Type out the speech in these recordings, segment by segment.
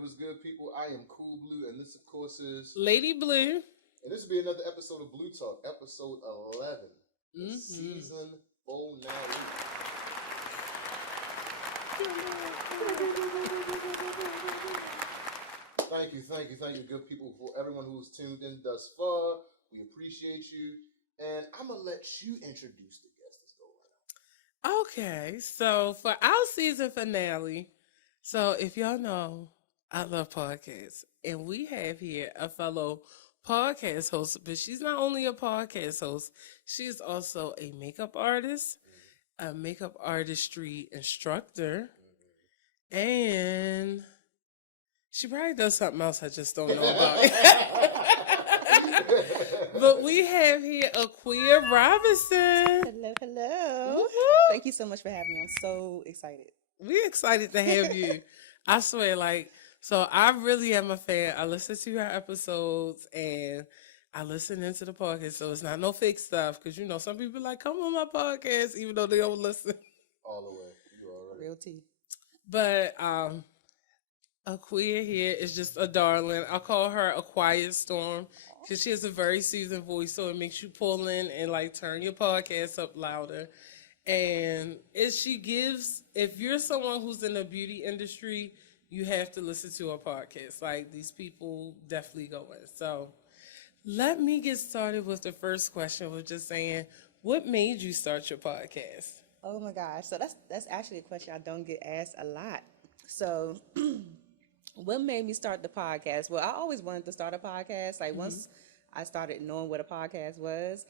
What's good, people? I am Cool Blue, and this, of course, is Lady Blue. And this will be another episode of Blue Talk, episode 11, the season finale. Thank you, good people, for everyone who's tuned in thus far. We appreciate you, and I'm gonna let you introduce the guest. Let's go right on. Okay, so for our season finale, so if y'all know, I love podcasts, and we have here a fellow podcast host, but she's not only a podcast host, she's also a makeup artist, a makeup artistry instructor, and she probably does something else I just don't know about. But we have here Akua Robinson. Hello. Woo-hoo. Thank you so much for having me. I'm so excited. We're excited to have you. I swear, so I really am a fan. I listen to your episodes and I listen into the podcast. So it's not no fake stuff. Because, some people come on my podcast, even though they don't listen. All the way. You already. Real tea. But Akua here is just a darling. I call her a quiet storm because she has a very soothing voice. So it makes you pull in and turn your podcast up louder. And if you're someone who's in the beauty industry, you have to listen to a podcast. These people definitely go in. So let me get started with the first question with just saying, what made you start your podcast? Oh my gosh. So that's actually a question I don't get asked a lot. So what made me start the podcast? Well, I always wanted to start a podcast. Once I started knowing what a podcast was,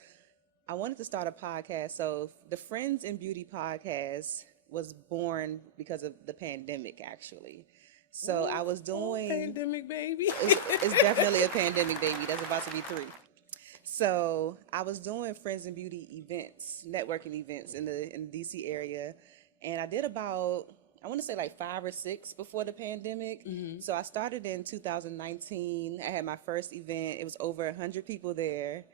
I wanted to start a podcast. So the Friends in Beauty podcast was born because of the pandemic, actually. So I was doing... Pandemic baby. It's definitely a pandemic baby. That's about to be 3. So I was doing Friends in Beauty events, networking events in the DC area. And I did about, I want to say 5 or 6 before the pandemic. So I started in 2019. I had my first event. It was over 100 people there.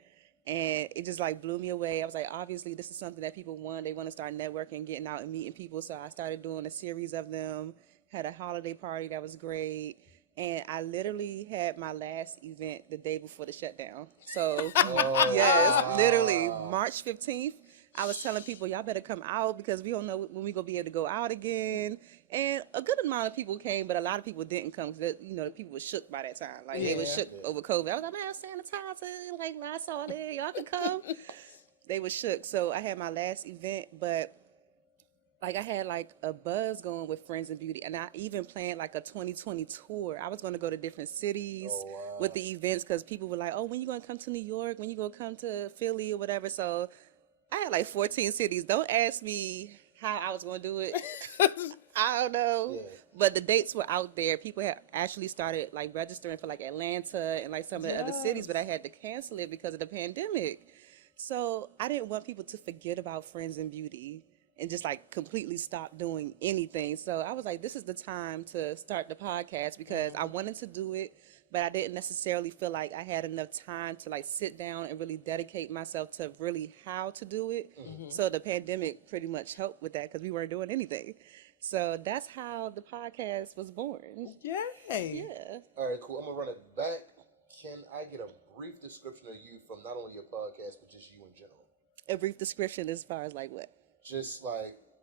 And it just blew me away. I was obviously this is something that people want. They want to start networking, getting out and meeting people. So I started doing a series of them, had a holiday party that was great. And I literally had my last event the day before the shutdown. So yes, literally March 15th. I was telling people, y'all better come out because we don't know when we're going to be able to go out again. And a good amount of people came, but a lot of people didn't come because, the people were shook by that time. They were shook over COVID. I was like, man, sanitizer, Lysol there, y'all can come. They were shook. So I had my last event, but I had a buzz going with Friends in Beauty. And I even planned a 2020 tour. I was going to go to different cities with the events because people were like, oh, when you going to come to New York? When you going to come to Philly or whatever? So I had 14 cities. Don't ask me how I was going to do it. I don't know. Yeah. But the dates were out there. People had actually started registering for Atlanta and some of the other cities, but I had to cancel it because of the pandemic. So I didn't want people to forget about Friends in Beauty and just completely stop doing anything. So I was this is the time to start the podcast because I wanted to do it, but I didn't necessarily feel like I had enough time to sit down and really dedicate myself to really how to do it. So the pandemic pretty much helped with that because we weren't doing anything. So that's how the podcast was born. Yay. Yeah. All right, cool. I'm going to run it back. Can I get a brief description of you from not only your podcast, but just you in general? A brief description as far as what? Just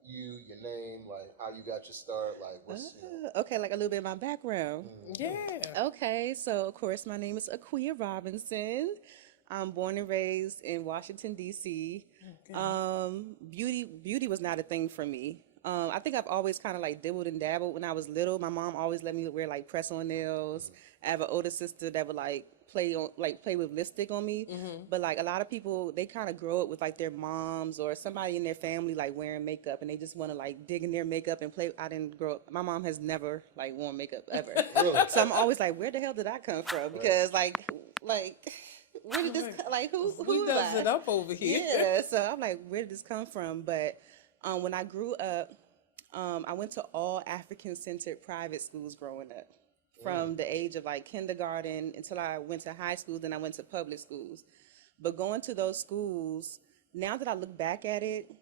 you, your name, how you got your start, what's... Okay, a little bit of my background. Yeah. Okay, so of course my name is Akua Robinson. I'm born and raised in Washington, D.C. Okay. Beauty was not a thing for me. I think I've always kind of dibbled and dabbled when I was little. My mom always let me wear press-on nails. I have an older sister that would play with lipstick on me. But a lot of people, they kind of grow up with their moms or somebody in their family wearing makeup, and they just want to dig in their makeup and play. I didn't grow up. My mom has never worn makeup ever. Really? So I'm always where the hell did I come from? Because where did this who does it up over here? Yeah. So I'm where did this come from? But when I grew up, I went to all African-centered private schools growing up. From the age of kindergarten until I went to high school, then I went to public schools. But going to those schools, now that I look back at it,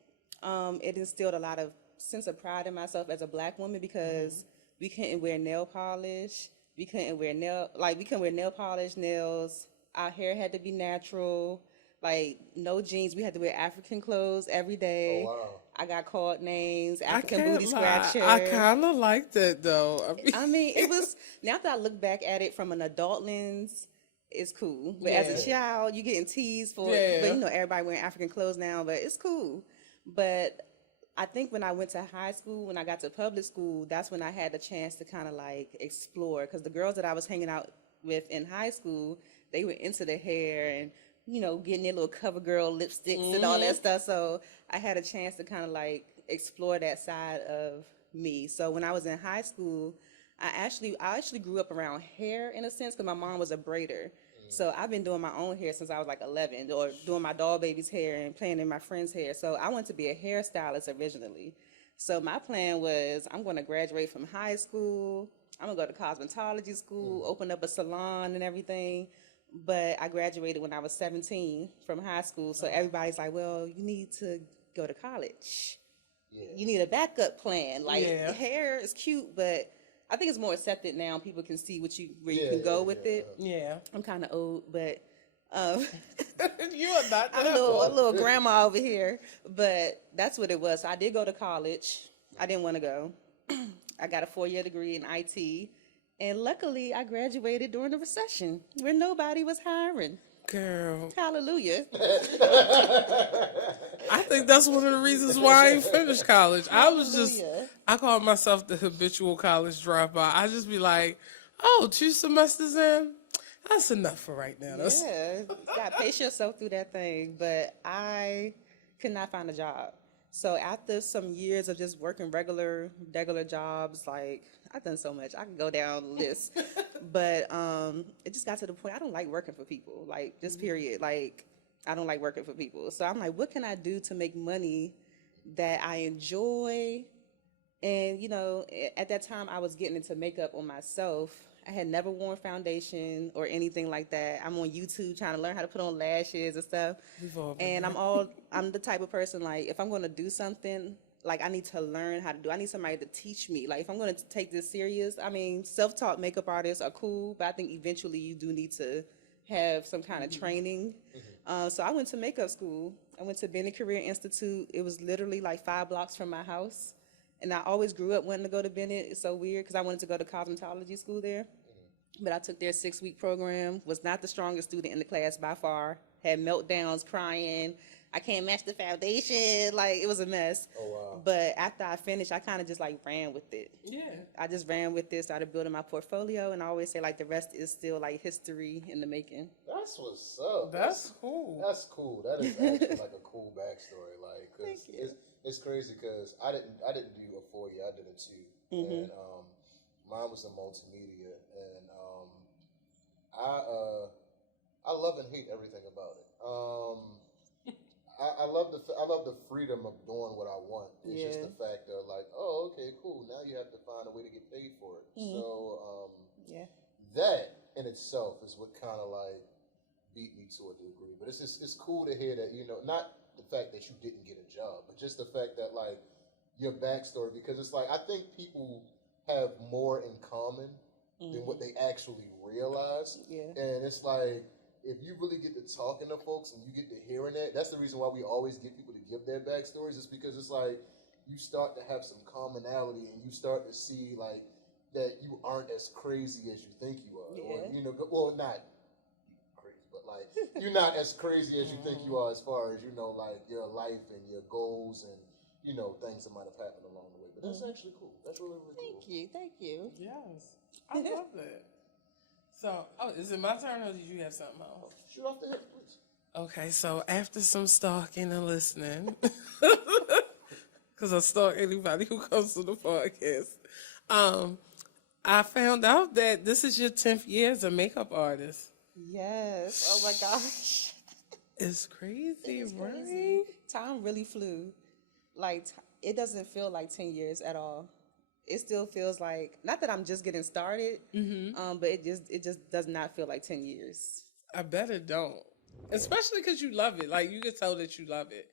it instilled a lot of sense of pride in myself as a Black woman because we couldn't wear nail polish. We couldn't wear nail polish, nails. Our hair had to be natural. Like no jeans. We had to wear African clothes every Oh day. wow. I got called names, I African can't booty lie. scratcher. I kind of like that though. I mean, it was, now that I look back at it from an adult lens, it's cool. But as Yeah. a child, you getting teased for Yeah. it. But you know, everybody wearing African clothes now, but it's cool. But I think when I went to high school, when I got to public school, that's when I had the chance to kind of like explore. Because the girls that I was hanging out with in high school, they were into the hair and, you know, getting their little CoverGirl lipsticks and all that stuff. So I had a chance to kind of like explore that side of me. So when I was in high school, I actually grew up around hair in a sense because my mom was a braider. So I've been doing my own hair since I was like 11, or doing my doll baby's hair and playing in my friend's hair. So I wanted to be a hairstylist originally. So my plan was I'm going to graduate from high school. I'm going to go to cosmetology school, open up a salon and everything. But I graduated when I was 17 from high school. So everybody's like, well, you need to go to college. Yeah. You need a backup plan. Like Yeah. hair is cute, but I think it's more accepted now. People can see where you Yeah, can go yeah, with yeah. it. Yeah. I'm kind of old, but You are not I'm that a old. little grandma over here. But that's what it was. So I did go to college. I didn't want to go. I got a 4-year degree in IT. And luckily, I graduated during the recession where nobody was hiring. Girl, Hallelujah. I think that's one of the reasons why I ain't finished college. Hallelujah. I call myself the habitual college dropout. I just be like, oh, 2 semesters in? That's enough for right now. That's, Yeah, you gotta pace yourself through that thing. But I could not find a job. So after some years of just working regular jobs, like I've done so much, I can go down the list. But it just got to the point I don't like working for people. Like just period. Like I don't like working for people. So I'm like, what can I do to make money that I enjoy? And you know, at that time I was getting into makeup on myself. I had never worn foundation or anything like that. I'm on YouTube trying to learn how to put on lashes and stuff. We've all been And there. I'm the type of person, like, if I'm going to do something, like, I need to learn how to do. I need somebody to teach me. Like, if I'm going to take this serious, I mean, self-taught makeup artists are cool, but I think eventually you do need to have some kind of training. So I went to makeup school. I went to Bennett Career Institute. It was literally like 5 blocks from my house. And I always grew up wanting to go to Bennett. It's so weird because I wanted to go to cosmetology school there. But I took their 6-week program, was not the strongest student in the class by far, had meltdowns, crying. I can't match the foundation. Like, it was a mess. Oh wow. But after I finished, I kind of just like ran with it. Yeah. I just ran with it, started building my portfolio, and I always say like the rest is still like history in the making. That's what's up. That's cool. That's cool. That is actually like a cool backstory. Like, 'cause Thank you. it's crazy because I didn't do a 4-year. I did a 2, and mine was in multimedia, and I love and hate everything about it. I love the freedom of doing what I want. It's just the fact of like, oh, okay, cool. Now you have to find a way to get paid for it. So Yeah. that in itself is what kind of like beat me to a degree. But it's cool to hear that, you know, not the fact that you didn't get a job, but just the fact that like your backstory, because it's like I think people have more in common than what they actually realize. Yeah. And it's like if you really get to talking to folks and you get to hearing that, that's the reason why we always get people to give their backstories. It's because it's like you start to have some commonality and you start to see like that you aren't as crazy as you think you are. Or, Yeah. you know, well, not crazy, but like you're not as crazy as you think you are as far as, you know, like your life and your goals and, you know, things that might have happened along the way. But that's actually cool. That's really, really cool. Thank you. Yes. I love that. So, is it my turn or did you have something else? Shoot off the head, please. Okay, so after some stalking and listening, because I stalk anybody who comes to the podcast, I found out that this is your 10th year as a makeup artist. Yes. Oh my gosh. It's crazy, It's right? crazy. Time really flew. Like it doesn't feel like 10 years at all. It still feels like, not that I'm just getting started, but it just does not feel like 10 years. I bet it don't. Especially because you love it. Like, you can tell that you love it.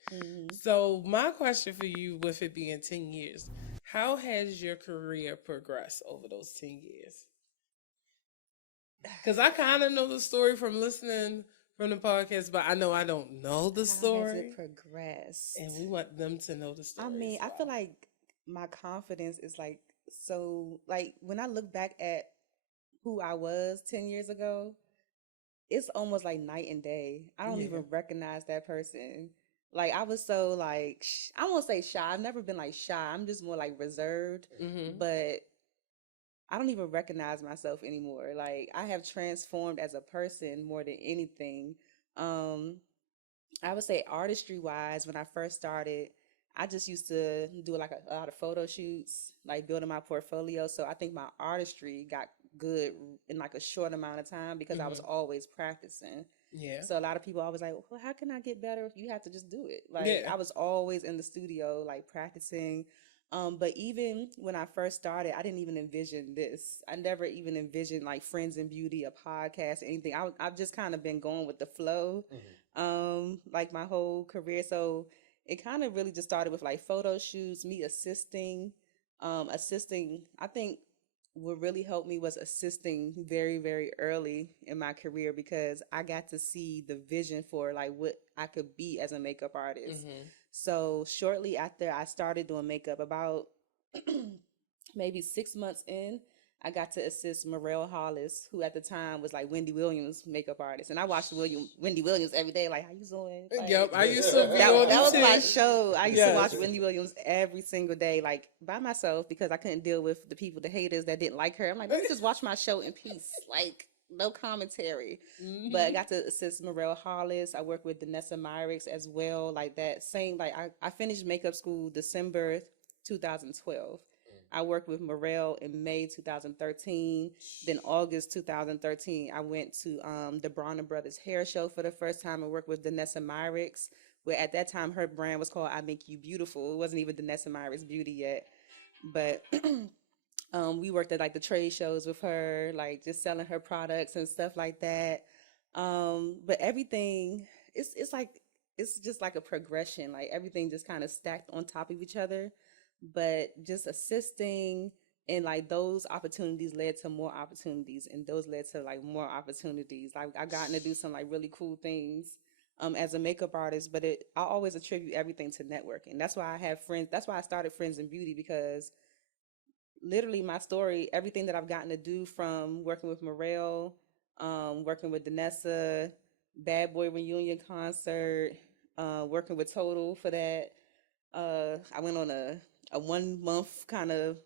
So, my question for you, with it being 10 years, how has your career progressed over those 10 years? Because I kind of know the story from listening from the podcast, but I know I don't know the How has it story. progressed? And we want them to know the story. I mean, as I feel well. like my confidence is like so like when I look back at who I was 10 years ago, it's almost like night and day. I don't Yeah. even recognize that person. Like I was so like I won't say shy. I've never been like shy. I'm just more like reserved, Mm-hmm. but I don't even recognize myself anymore. Like I have transformed as a person more than anything. Um I would say artistry wise, when I first started, I just used to do like a lot of photo shoots, like building my portfolio. So I think my artistry got good in like a short amount of time because I was Mm-hmm. always practicing. Yeah. So a lot of people always like, well, how can I get better? You have to just do it. Like Yeah. I was always in the studio, like practicing. But even when I first started, I didn't even envision this. I never even envisioned like Friends in Beauty, a podcast, anything. I've just kind of been going with the flow, Mm-hmm. like my whole career. So it kind of really just started with like photo shoots, me assisting. I think what really helped me was assisting very, very early in my career because I got to see the vision for like what I could be as a makeup artist. Mm-hmm. So shortly after I started doing makeup, about maybe 6 months in, I got to assist Morel Hollis, who at the time was like Wendy Williams' makeup artist. And I watched Wendy Williams every day, like, how you doing? Yep. Like, I used to be that on that the was my team. show. I used to Yes. watch Wendy Williams every single day, like by myself, because I couldn't deal with the people, the haters that didn't like her. I'm like, let me just watch my show in peace, like no commentary. But I Mm-hmm. got to assist Morel Hollis. I worked with Danessa Myricks as well, like that same. Like I finished makeup school December 2012. I worked with Morel in May 2013. Then August 2013, I went to the Bronner Brothers hair show for the first time and worked with Danessa Myricks, where at that time her brand was called I Make You Beautiful. It wasn't even Danessa Myricks Beauty yet. But we worked at like the trade shows with her, like just selling her products and stuff like that. But everything, it's like it's just like a progression. Like everything just kind of stacked on top of each other. But just assisting and like those opportunities led to more opportunities, and those led to like more opportunities. Like I gotten to do some like really cool things as a makeup artist, but I always attribute everything to networking. That's why I have friends. That's why I started Friends in Beauty because literally my story, everything that I've gotten to do from working with Morel, working with Danessa, Bad Boy Reunion concert, working with Total for that. I went on a 1 month kind of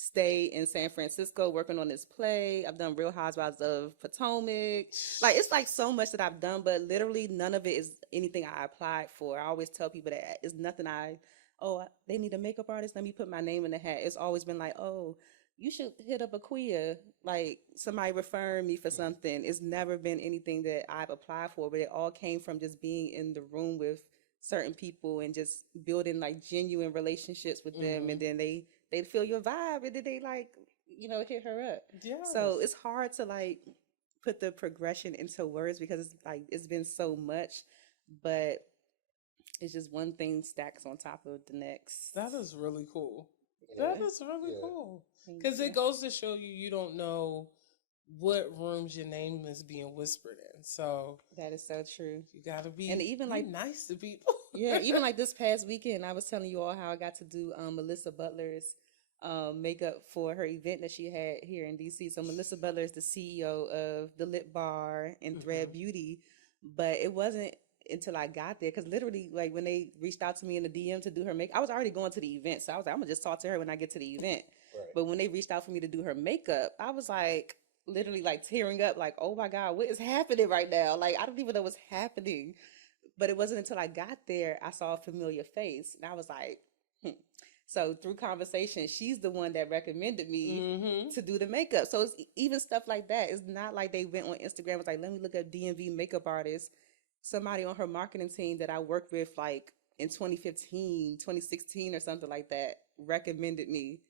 stay in San Francisco working on this play. I've done Real Housewives of Potomac. Like it's like so much that I've done, but literally none of it is anything I applied for. I always tell people that it's nothing they need a makeup artist. Let me put my name in the hat. It's always been like, oh, you should hit up Akua. Like somebody referring me for something. It's never been anything that I've applied for, but it all came from just being in the room with certain people and just building like genuine relationships with them, and Mm-hmm. then they feel your vibe, and then they like hit her up. So Yes. it's hard to like put the progression into words because it's like it's been so much, but it's just one thing stacks on top of the next. That is really cool. That Yeah. is really Yeah. cool. Thank Because you. it goes to show you don't know what rooms your name is being whispered in. So That is so true. you gotta And even be like nice to people. yeah, even like this past weekend, I was telling you all how I got to do Melissa Butler's makeup for her event that she had here in DC. So Melissa Butler is the CEO of the Lip Bar and Thread Mhm. Beauty, but it wasn't until I got there because literally, like when they reached out to me in the DM to do her makeup, I was already going to the event, so I was like, I'm gonna just talk to her when I get to the event. Right. But when they reached out for me to do her makeup, I was like literally like tearing up, like, oh my God, what is happening right now? Like I don't even know what's happening. But it wasn't until I got there I saw a familiar face, and I was like, hmm. So through conversation, she's the one that recommended me Mhm. to do the makeup. So it's even stuff like that. It's not like they went on Instagram was like, let me look up DMV makeup artist. Somebody on her marketing team that I worked with like in 2015, 2016 or something like that recommended me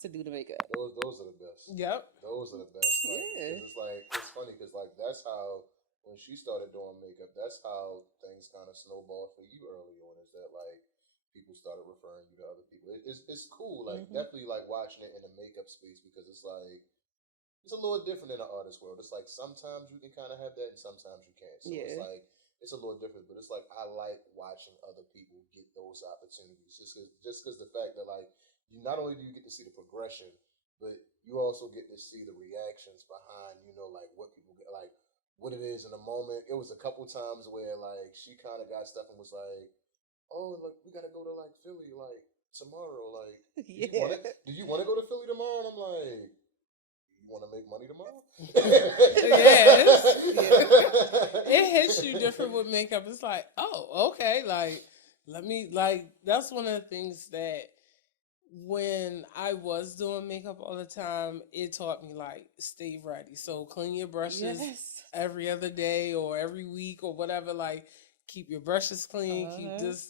to do the makeup. Those are the best. Yep. Those are the best. Like, Yeah. because it's funny because like that's how when she started doing makeup, that's how things kind of snowballed for you early on. Is that like people started referring you to other people? It's cool. Like Mm-hmm. definitely like watching it in the makeup space because it's like it's a little different in the artist world. It's like sometimes you can kind of have that, and sometimes you can't. So it's Yeah. like it's a little different, but it's like I like watching other people get those opportunities, just because the fact that like you not only do you get to see the progression, but you also get to see the reactions behind like what people get, like what it is in the moment. It was a couple times where like she kind of got stuff and was like, "Oh, like we gotta go to like Philly like tomorrow. Like, Yeah. do you want to go to Philly tomorrow?" And I'm like, "You want to make money tomorrow?" Yes. Yeah. It hits you different with makeup. It's like, oh, okay. Like, let me, like, that's one of the things that when I was doing makeup all the time, it taught me, like, stay ready. So clean your brushes Yes. every other day or every week or whatever. Like, keep your brushes clean,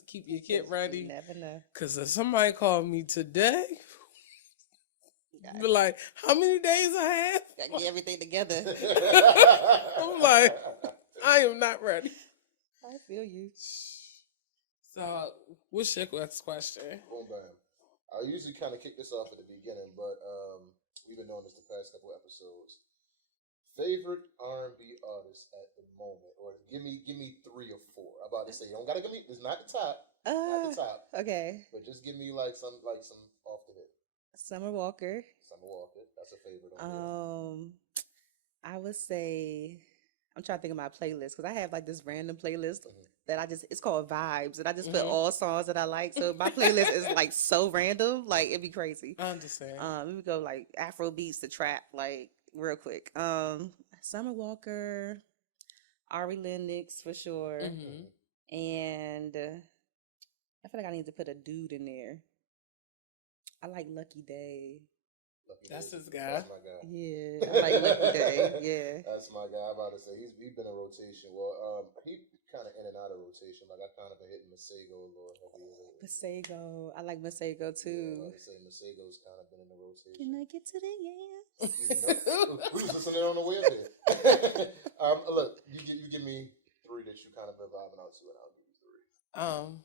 keep your kit You ready. never know. Because if somebody called me today, Gotta, be like, how many days I have? gotta get everything together. I'm like, I am not ready. I feel you. So, what's your next question? Boom, bam. I usually kind of kick this off at the beginning, but we've been doing this the past couple episodes. Favorite R&B artist at the moment, or give me 3 or 4. I'm about to say you don't gotta give me. It's not the top, not the top, Okay. but just give me like some off the hit. Summer Walker. Summer Walker, that's a favorite on there. I would say I'm trying to think of my playlist because I have like this random playlist that it's called Vibes, and I just put all songs that I like. So my playlist is like so random, like it'd be crazy. I understand. We would go like Afro beats to trap, like real quick. Summer Walker, Ari Lennox for sure, and I feel like I need to put a dude in there. I like Lucky Day. That's his guy. That's my guy. Yeah, I like Lucky Day. Yeah, that's my guy. I'm about to say he's been in rotation. Well, he kind of in and out of rotation. Like I kind of been hitting Masego a little heavy. Masego. I like Masego too. Yeah, I say Masego's kind of been in the rotation. Can I get to the yes? We was listening on the way up here. Look, you give me 3 that you kind of been vibing out to, and I'll give you 3.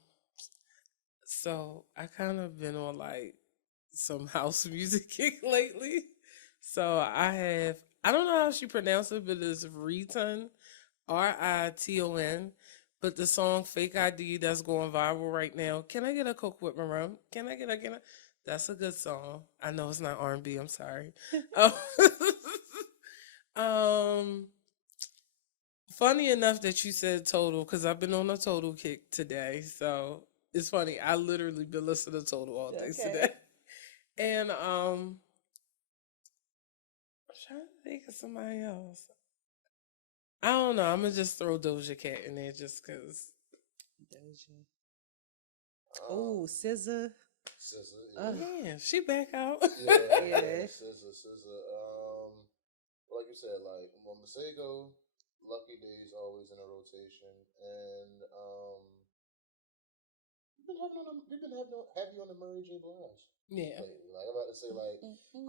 So I kind of been on like some house music kick lately. So I don't know how she pronounced it, but it's Riton, Riton. But the song Fake ID that's going viral right now. Can I get a Coke with my rum? Can I? That's a good song. I know it's not R&B. I'm sorry. Funny enough that you said Total, because I've been on a Total kick today. So it's funny. I literally been listening to Total all day today. And I'm trying to think of somebody else. I don't know. I'm gonna just throw Doja Cat in there just because. Doja. Oh, SZA. SZA. Yeah, she back out. Yeah. SZA. Like you said, like Masego, Lucky Day's always in a rotation, and we've been heavy on the Mary J. Blige. Yeah. Lately. Like I'm about to say, like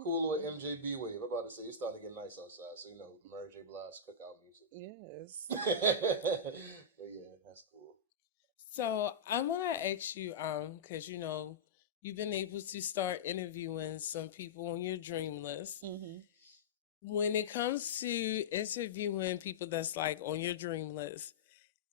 cool little MJB wave. I'm about to say it's starting to get nice outside. So Mary J. Blige cookout music. Yes. But yeah, that's cool. So I want to ask you, because you've been able to start interviewing some people on your dream list. When it comes to interviewing people that's like on your dream list,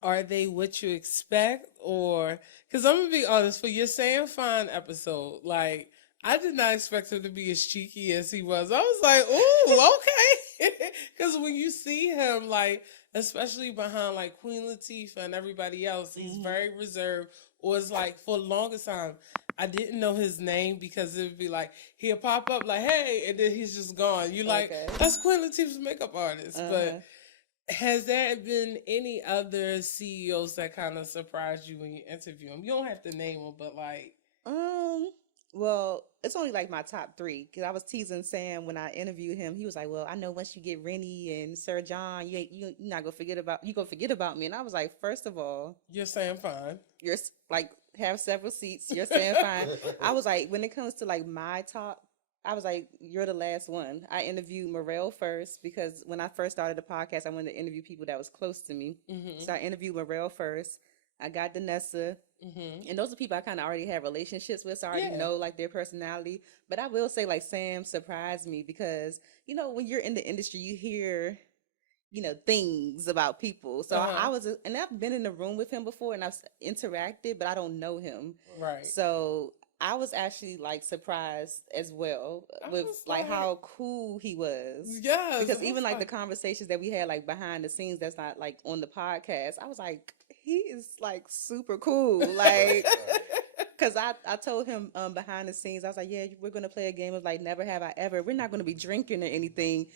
are they what you expect? Or, because I'm going to be honest, for your Sam Fine episode, like, I did not expect him to be as cheeky as he was. I was like, ooh, okay. Because when you see him, like, especially behind, like, Queen Latifah and everybody else, he's very reserved. Or it's like, for the longest time, I didn't know his name because it would be like, he'll pop up like, hey, and then he's just gone. You like, that's Queen Latifah's makeup artist. But has there been any other CEOs that kind of surprised you when you interview them? You don't have to name them, but like... Well, it's only like my top 3 because I was teasing Sam when I interviewed him. He was like, "Well, I know once you get Rennie and Sir John, you're not gonna forget about me." And I was like, first of all, you're Sam Fine. You're like have several seats. You're Sam Fine. I was like, when it comes to like my top, I was like, you're the last one. I interviewed Morel first because when I first started the podcast, I wanted to interview people that was close to me. So I interviewed Morel first. I got Danessa. And those are people I kind of already have relationships with, so I already Yeah. know like their personality. But I will say like Sam surprised me because, you know, when you're in the industry, you hear, you know, things about people. So I was, and I've been in the room with him before and I've interacted, but I don't know him. Right. So I was actually like surprised as well with was like like- how cool he was. Yes, Because I even was like the like- conversations that we had like behind the scenes that's not like on the podcast, I was like, he is like super cool. Like, because I told him behind the scenes, I was like, yeah, we're going to play a game of like never have I ever. We're not going to be drinking or anything.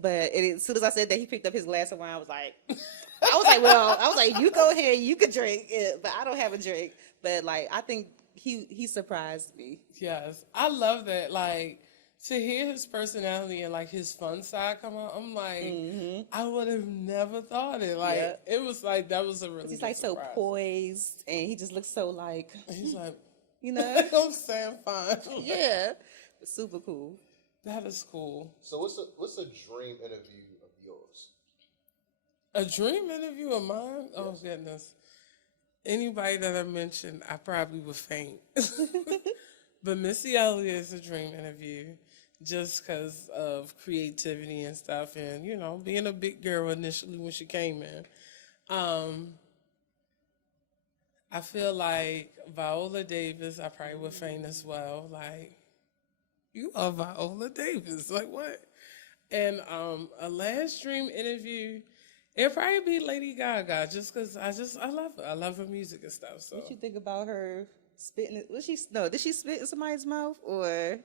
But as soon as I said that, he picked up his glass of wine. I was like, you go ahead, you could drink it, but I don't have a drink. But like, I think he surprised me. Yes, I love that. Like to hear his personality and like his fun side come out. I'm like, I would have never thought it. Like Yeah. it was like that was a really. He's good like so surprise. poised, and he just looks so like, He's like, you know, I'm saying fine. yeah, super cool. That is cool. So what's a dream interview of yours? A dream interview of mine? Oh goodness. Anybody that I mentioned, I probably would faint. But Missy Elliott is a dream interview just because of creativity and stuff and, you know, being a big girl initially when she came in. I feel like Viola Davis, I probably would faint as well. Like, you are Viola Davis. Like, what? And a last dream interview, it'd probably be Lady Gaga just because I love her. I love her music and stuff. So What you think about her spitting? Did she spit in somebody's mouth or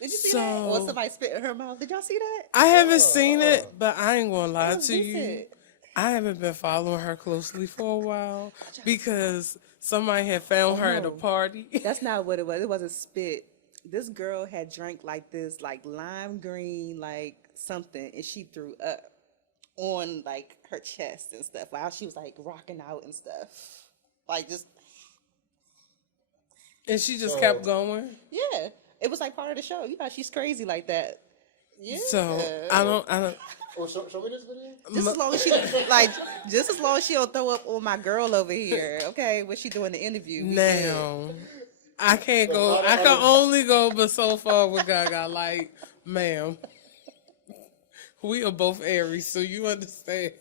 did you see that? Or somebody spit in her mouth? Did y'all see that? I haven't seen it, but I ain't gonna lie was to you. decent. I haven't been following her closely for a while because somebody had found her at a no. party. That's not what it was. It wasn't spit. This girl had drank like this, like lime green, like something, and she threw up on like her chest and stuff while she was like rocking out and stuff. Like just And she just kept going. yeah. It was like part of the show. You know, she's crazy like that. Yeah. So I don't. Oh, show me this video. Just as long as she like, just as long as she don't throw up on my girl over here, okay? When she doing the interview. we good. Now, I can't go. I can only go but so far with Gaga. Like, ma'am, we are both Aries, so you understand.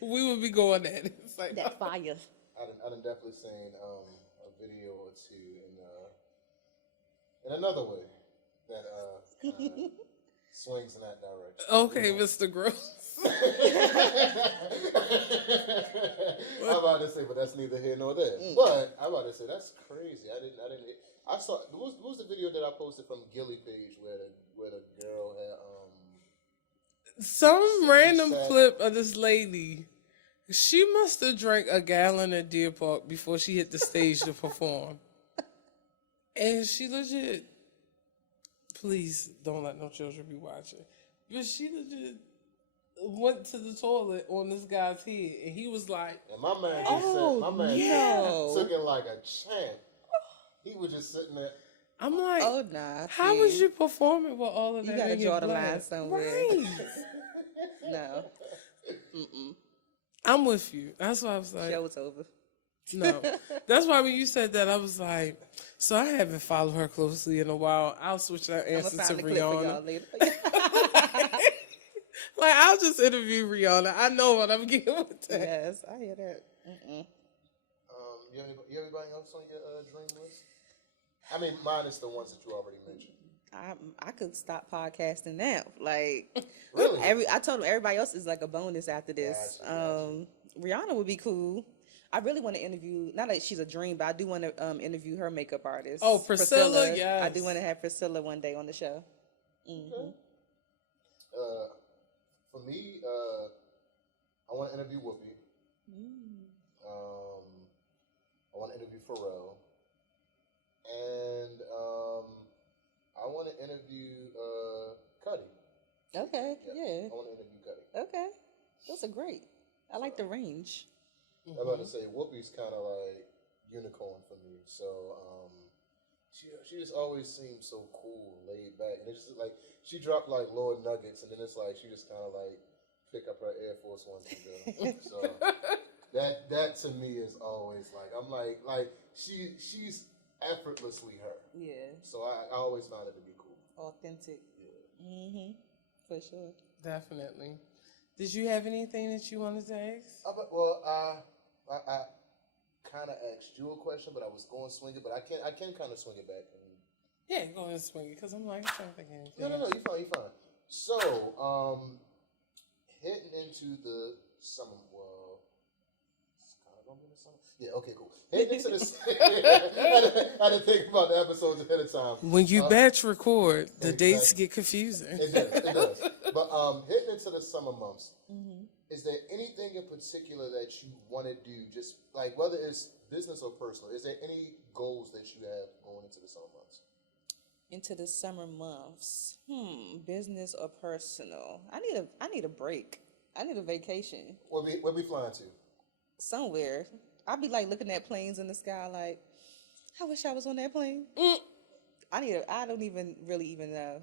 We would be going at it. It's like, That fire. I done definitely seen a video or two in another way that kinda swings in that direction. okay, Mr. Gross. I'm about to say, but that's neither here nor there. But I'm about to say that's crazy. I saw. What was the video that I posted from Gilly page where the girl had Some random said- clip of this lady. She must have drank a gallon of Deer Park before she hit the stage to perform. And she legit, please don't let no children be watching. But she legit went to the toilet on this guy's head, and he was like, and my man no. took it like a champ. He was just sitting there. I'm like, Oh nah. how see. was you performing with all of You that gotta in your draw the blood? line somewhere. Right. No. I'm with you. That's why I was like, Show was over. no. That's why when you said that, I was like, so I haven't followed her closely in a while. I'll switch that I'm answer gonna to find the clip for y'all Rihanna. later. Like, I'll just interview Rihanna. I know what I'm getting with that. Yes, I hear that. You have anybody else on your dream list? I mean, mine is the ones that you already mentioned. I could stop podcasting now. Like Really? I told him everybody else is like a bonus after this. Gotcha. Rihanna would be cool. I really want to interview, not like she's a dream, but I do want to interview her makeup artist. Oh, Priscilla, yes. I do want to have Priscilla one day on the show. Okay. For me, I want to interview Whoopi. I want to interview Pharrell. And I want to interview Cudi. Okay, yeah. I want to interview Cudi. Okay. Those are great. I like the range. I'm about to say Whoopi's kind of like unicorn for me. So she just always seems so cool, laid back, and it's just like she dropped like Lord Nuggets, and then it's like she just kind of like pick up her Air Force Ones and go. So That to me is always like I'm like she's effortlessly her. Yeah. So I always found it to be cool. Authentic. Yeah. Mm-hmm. For sure. Definitely. Did you have anything that you wanted to ask? I kind of asked you a question, but I was going to swing it, but I can kind of swing it back. Yeah, go ahead and swing it because I'm like, I'm trying to think of anything. No, you fine. So, heading into the summer, well, it's kind of gonna be the summer. Yeah, okay, cool. Heading into the, I had to think about the episodes ahead of time. When you batch record, the exactly. dates get confusing. It does. But heading into the summer months, is there anything in particular that you want to do? Just like whether it's business or personal, is there any goals that you have going into the summer months? Into the summer months. Business or personal? I need a break. I need a vacation. Where we flying to? Somewhere. I'll be like looking at planes in the sky like, I wish I was on that plane. I don't even really even know.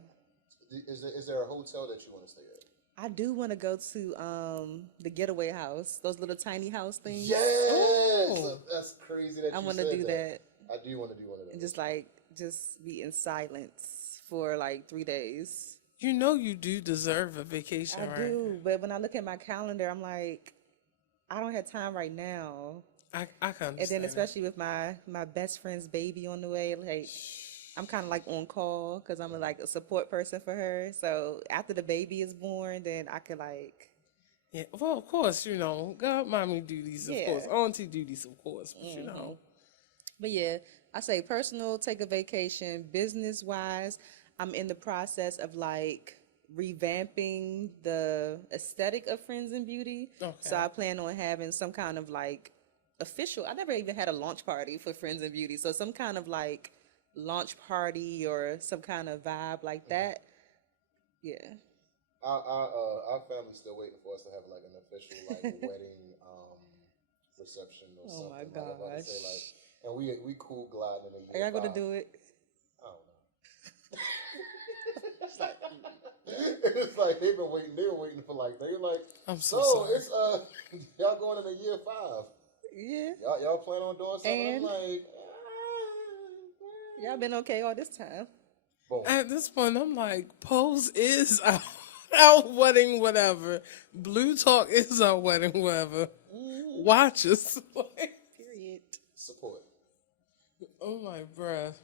Is there a hotel that you want to stay at? I do want to go to the getaway house, those little tiny house things. Yes, that's crazy that I you want to said do that. I do want to do one of those. And just be in silence for like 3 days. You know you do deserve a vacation, I right? do, but when I look at my calendar, I'm like, I don't have time right now. I can understand. And then especially with my best friend's baby on the way, like I'm kind of like on call because I'm like a support person for her. So after the baby is born, then I could like. Yeah, well, of course, you know, godmommy duties, of Yeah. course, auntie duties, of course, but you know. But yeah, I say personal, take a vacation. Business wise, I'm in the process of like revamping the aesthetic of Friends and Beauty. Okay. So I plan on having some kind of like official. I never even had a launch party for Friends and Beauty. So some kind of like launch party or some kind of vibe like that. Yeah. Our family's still waiting for us to have like an official like wedding reception or something. Oh my Like, I'm about to gosh. say, like, and we cool gliding in a Are year y'all gonna 5. do it? I don't know. It's like they've been waiting for like they're like. I'm so sorry. It's y'all going in a year 5. Yeah. Y'all plan on doing something? And- I'm like, Y'all been okay all this time. boom. At this point, I'm like, Pose is our wedding, whatever. Blue Talk is our wedding, whatever. Watch us. Period. Support. Oh my breath.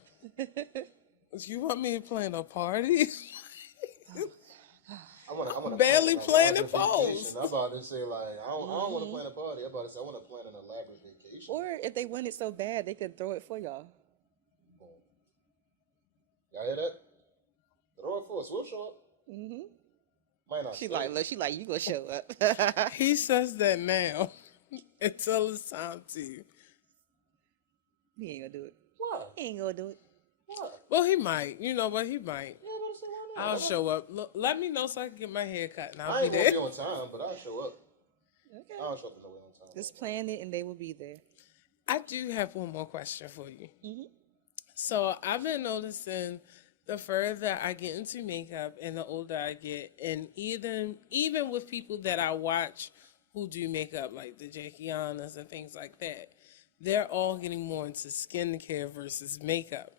You want me to plan a party? I want Barely plan, planning Pose. I'm about to say like I don't want to plan a party. I'm about to say I want to plan an elaborate vacation. Or if they want it so bad, they could throw it for y'all. Boom. Y'all hear that? Throw it for us. We'll show up. Might not. She stay. like, look, she like, you gonna show up. He says that now until it's time to. He ain't gonna do it. What? He ain't gonna do it. What? Well, he might. You know what? He might. Yeah, I'm about to say why not? I'll show up. Look, let me know so I can get my hair cut, and I I'll be ain't gonna there. be on time, but I'll show up. Okay. I don't show up nowhere on time. Just plan it and they will be there. I do have one more question for you. So I've been noticing the further I get into makeup and the older I get, and even with people that I watch who do makeup, like the Jackianas and things like that, they're all getting more into skincare versus makeup.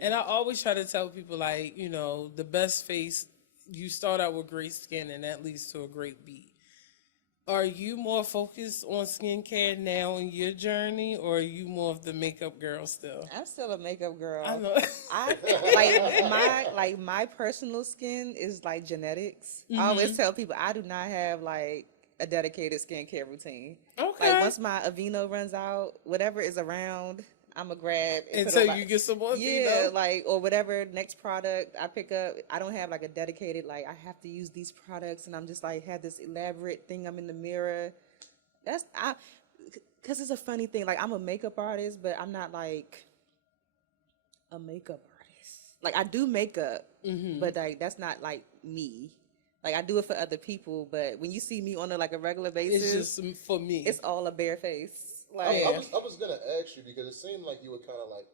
And I always try to tell people, like, you know, the best face, you start out with great skin and that leads to a great beat. Are you more focused on skincare now in your journey, or are you more of the makeup girl still? I'm still a makeup girl. I know. I my personal skin is like genetics. I always tell people I do not have like a dedicated skincare routine. Okay. Like once my Aveeno runs out, whatever is around, I'ma grab and put Until on, you like, get some more yeah, Aveeno. like or whatever next product I pick up. I don't have like a dedicated like I have to use these products, and I'm just like have this elaborate thing. I'm in the mirror. Because it's a funny thing. Like I'm a makeup artist, but I'm not like a makeup artist. Like I do makeup, but like that's not like me. Like I do it for other people, but when you see me on a regular basis, It's just for me. it's all a bare face. I Like was gonna ask you because it seemed like you were kind of like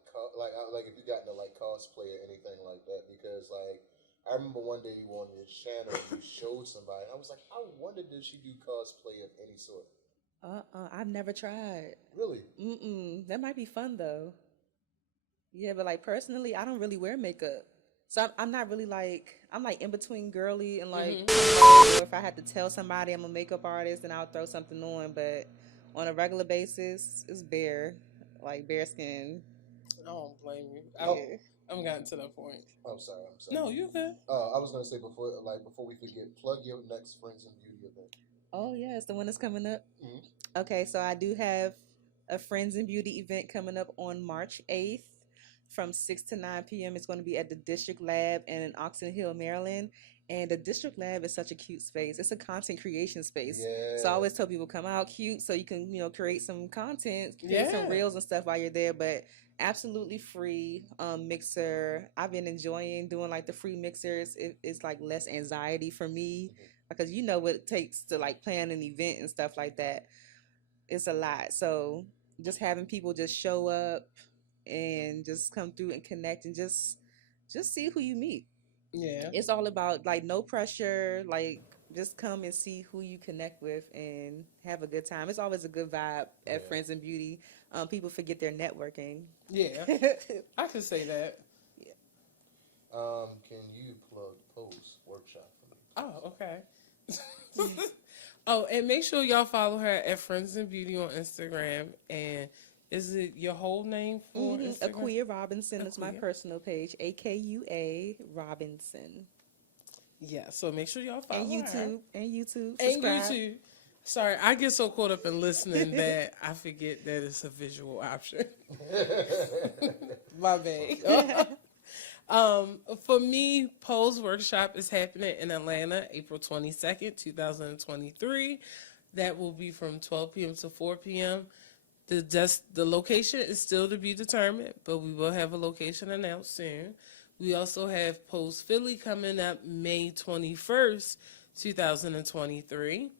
if you got into like cosplay or anything like that. Because like I remember one day you were on your channel and you showed somebody, and I was like, I wonder did she do cosplay of any sort? I've never tried. Really? That might be fun though. Yeah, but like personally, I don't really wear makeup. So I'm not really like, I'm like in between girly and like, or if I had to tell somebody I'm a makeup artist, then I'll throw something on. But on a regular basis, it's bare, like bare skin. I don't blame you. Oh, Yeah. I haven't gotten to that point. I'm sorry. I'm sorry. No, you good. I was gonna say before we forget, plug your next Friends and Beauty event. Oh yeah, it's the one that's coming up. Mm-hmm. Okay, so I do have a Friends and Beauty event coming up on March 8th from 6 to 9 p.m. It's going to be at the District Lab in Oxon Hill, Maryland. And the District Lab is such a cute space. It's a content creation space. Yeah. So I always tell people come out cute so you can, create some content, create some Yeah. reels and stuff while you're there. But absolutely free mixer. I've been enjoying doing like the free mixers. It's like less anxiety for me because you know what it takes to like plan an event and stuff like that. It's a lot. So just having people just show up and just come through and connect and just see who you meet. Yeah. It's all about like no pressure, like just come and see who you connect with and have a good time. It's always a good vibe at Friends and Beauty. People forget their networking. Yeah. I can say that. Can you plug Pose Workshop for me? Oh, okay. Oh, and make sure y'all follow her at Friends and Beauty on Instagram. And is it your whole name for Instagram? Akua Robinson is my Akua. personal page. AKUA Robinson. Yeah, so make sure y'all follow And her. YouTube. And YouTube. And Subscribe. YouTube. Sorry, I get so caught up in listening that I forget that it's a visual option. My bad. For me, Pose Workshop is happening in Atlanta, April 22nd, 2023. That will be from 12 p.m. to 4 p.m. The location is still to be determined, but we will have a location announced soon. We also have Pose Philly coming up May 21st, 2023.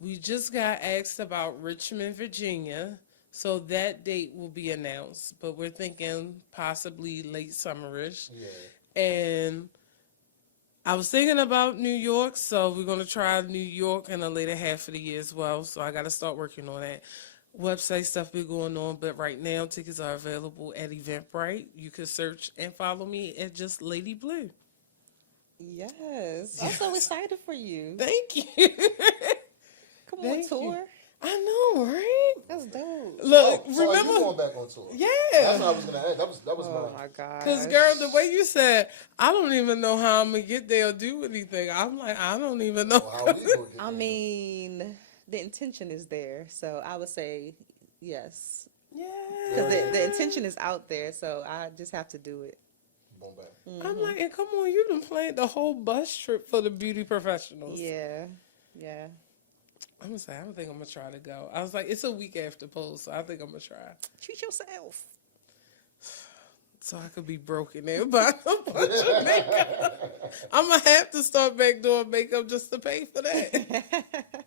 We just got asked about Richmond, Virginia. So that date will be announced, but we're thinking possibly late summerish. Yeah. And I was thinking about New York, so we're going to try New York in the later half of the year as well. So I got to start working on that. Website stuff be going on, but right now tickets are available at Eventbrite. You can search and follow me at just Lady Blue. Yes. I'm so excited for you. Thank you. Come on, Thank tour. you. I know, right? That's dope. Look, So remember? are you going back on tour? Yeah. That's what I was gonna ask. That was Oh my. my god. Because, girl, the way you said, I don't even know how I'm going to get there or do anything. I'm like, I don't even know. How we gonna get I there? mean, the intention is there, so I would say yes. Yeah. Because the intention is out there, so I just have to do it. Boom, back. I'm like, and come on, you done planned the whole bus trip for the beauty professionals. Yeah. Yeah. I'm going to say, I don't think I'm going to try to go. I was like, it's a week after Pose, so I think I'm going to try. Treat yourself. So I could be broken in by a bunch of makeup. I'm going to have to start back doing makeup just to pay for that.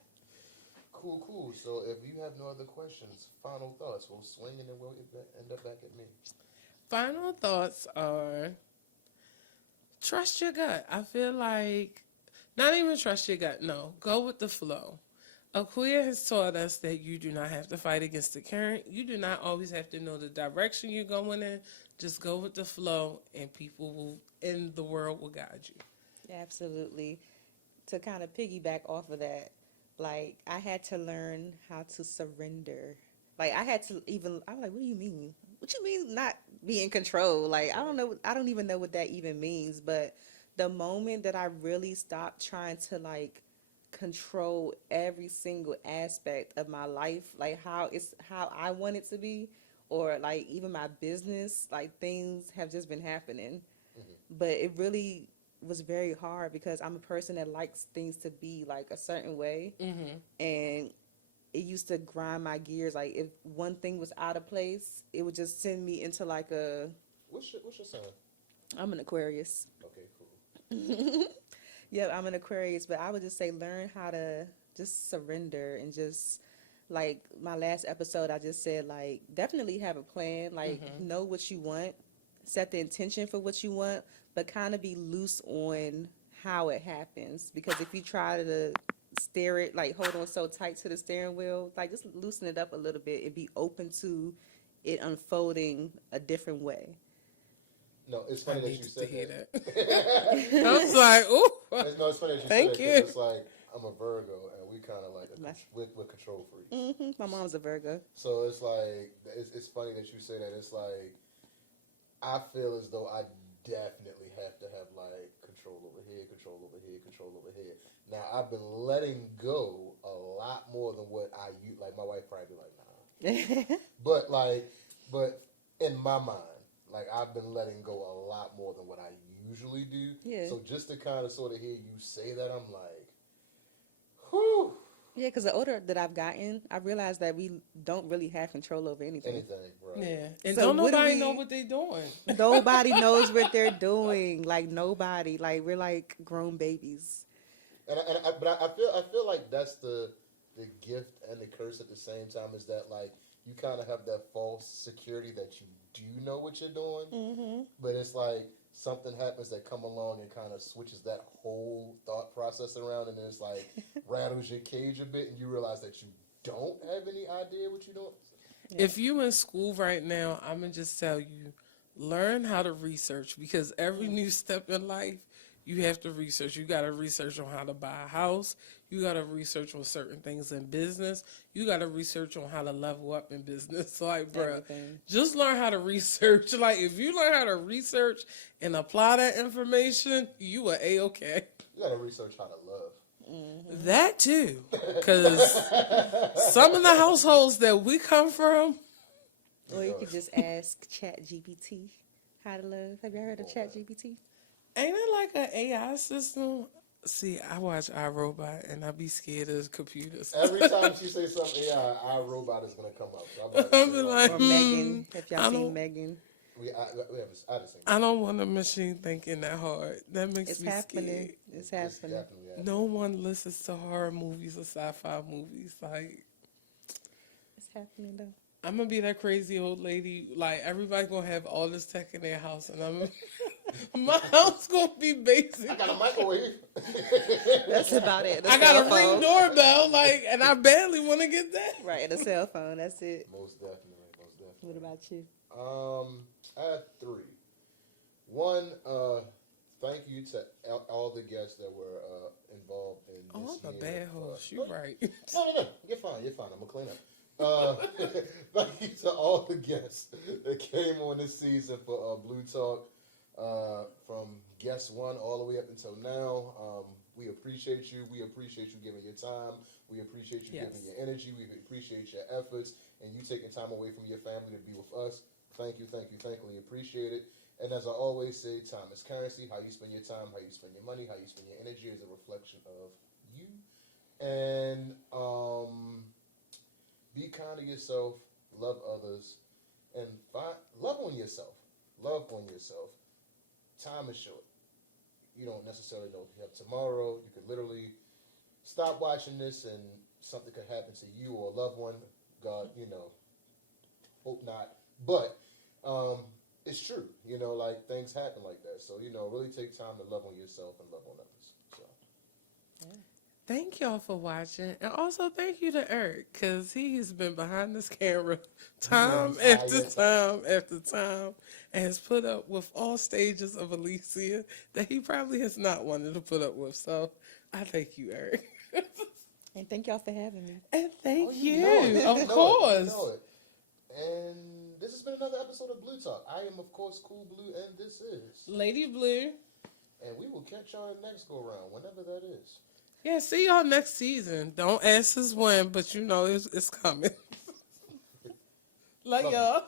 Cool. So if you have no other questions, final thoughts, we'll swing and then we'll end up back at me. Final thoughts are trust your gut. I feel like, not even trust your gut, no. Go with the flow. Akua has taught us that you do not have to fight against the current. You do not always have to know the direction you're going in. Just go with the flow, and people will, in the world, will guide you. Absolutely. To kind of piggyback off of that, like I had to learn how to surrender. Like I had to I'm like, what do you mean? What you mean not be in control? Like I don't even know what that even means. But the moment that I really stopped trying to like control every single aspect of my life, like how I want it to be, or like even my business, like things have just been happening. But it really was very hard because I'm a person that likes things to be like a certain way. And it used to grind my gears. Like if one thing was out of place, it would just send me into like a. What's your sign? I'm an Aquarius. Okay, cool. Yeah, I'm an Aquarius, but I would just say learn how to just surrender and just like my last episode, I just said like definitely have a plan, like know what you want, set the intention for what you want, but kind of be loose on how it happens. Because if you try to steer it, like hold on so tight to the steering wheel. Like just loosen it up a little bit and be open to it unfolding a different way. No, it's funny that you to said hear that. that. I was like, ooh. No, it's funny that you Thank said that. you. 'Cause it's like I'm a Virgo, and we kind of like we're control freaks. My mom's a Virgo. So it's like it's funny that you say that. It's like I feel as though I definitely have to have like control over here, control over here, control over here. Now I've been letting go a lot more than what I use. Like my wife probably be like, nah. but in my mind, like I've been letting go a lot more than what I usually do. Yeah. So just to kind of sort of hear you say that, I'm like, whew. Yeah, because the older that I've gotten, I realized that we don't really have control over anything. Right. Yeah. And So don't what do nobody we- know what they doing. Nobody knows what they're doing. Like nobody. Like we're like grown babies. But I feel like that's the gift and the curse at the same time, is that like you kind of have that false security that you do know what you're doing, but it's like something happens that come along and kind of switches that whole thought process around, and then it's like rattles your cage a bit, and you realize that you don't have any idea what you're doing. If you in school right now, I'm going to just tell you, learn how to research, because every new step in life, you have to research. You got to research on how to buy a house. You got to research on certain things in business. You got to research on how to level up in business. Like, bruh, Everything. just learn how to research. Like, if you learn how to research and apply that information, you are A-okay. You got to research how to love. That too. Because some of the households that we come from, Or you could just ask ChatGPT how to love. Have you ever heard of ChatGPT? ain't it like an AI system? See, I watch iRobot and I be scared of computers. Every time she says something, our robot is gonna come up. So I'm about to I'll say, be like, Or Megan. Have I y'all seen don't- Megan? I haven't seen. I don't want a machine thinking that hard. That makes It's me happening. scared. It's It's happening. definitely happening. No one listens to horror movies or sci-fi movies. Like, It's happening though. I'm gonna be that crazy old lady. Like, everybody gonna have all this tech in their house, and my house gonna be basic. I got a microwave. That's about it. The I got cell a ring phone. doorbell, like, and I barely want to get that. Right, and a cell phone. That's it. Most definitely. What about you? I have three. One, thank you to all the guests that were involved in Oh, this I'm a year. bad host. You right. No. You're fine. I'm gonna clean up. Thank you to all the guests that came on this season for Blue Talk, from guest one all the way up until now. We appreciate you. We appreciate you giving your time. We appreciate you giving your energy. We appreciate your efforts and you taking time away from your family to be with us. Thank you. We appreciate it. And as I always say, time is currency. How you spend your time, how you spend your money, how you spend your energy is a reflection of you. And be kind to yourself, love others, and love on yourself. Love on yourself. Time is short. You don't necessarily know if you have tomorrow. You could literally stop watching this and something could happen to you or a loved one. God, hope not. But it's true. Like things happen like that. So, really take time to love on yourself and love on others. So. Thank y'all for watching. And also thank you to Eric, because he has been behind this camera time after time after time and has put up with all stages of Alicia that he probably has not wanted to put up with. So I thank you, Eric. And thank y'all for having me. And thank you, know it. of You know course. it. And this has been another episode of Blue Talk. I am, of course, Cool Blue, and this is Lady Blue. And we will catch y'all in the next go round, whenever that is. Yeah, see y'all next season. Don't ask us when, but it's coming. Like y'all.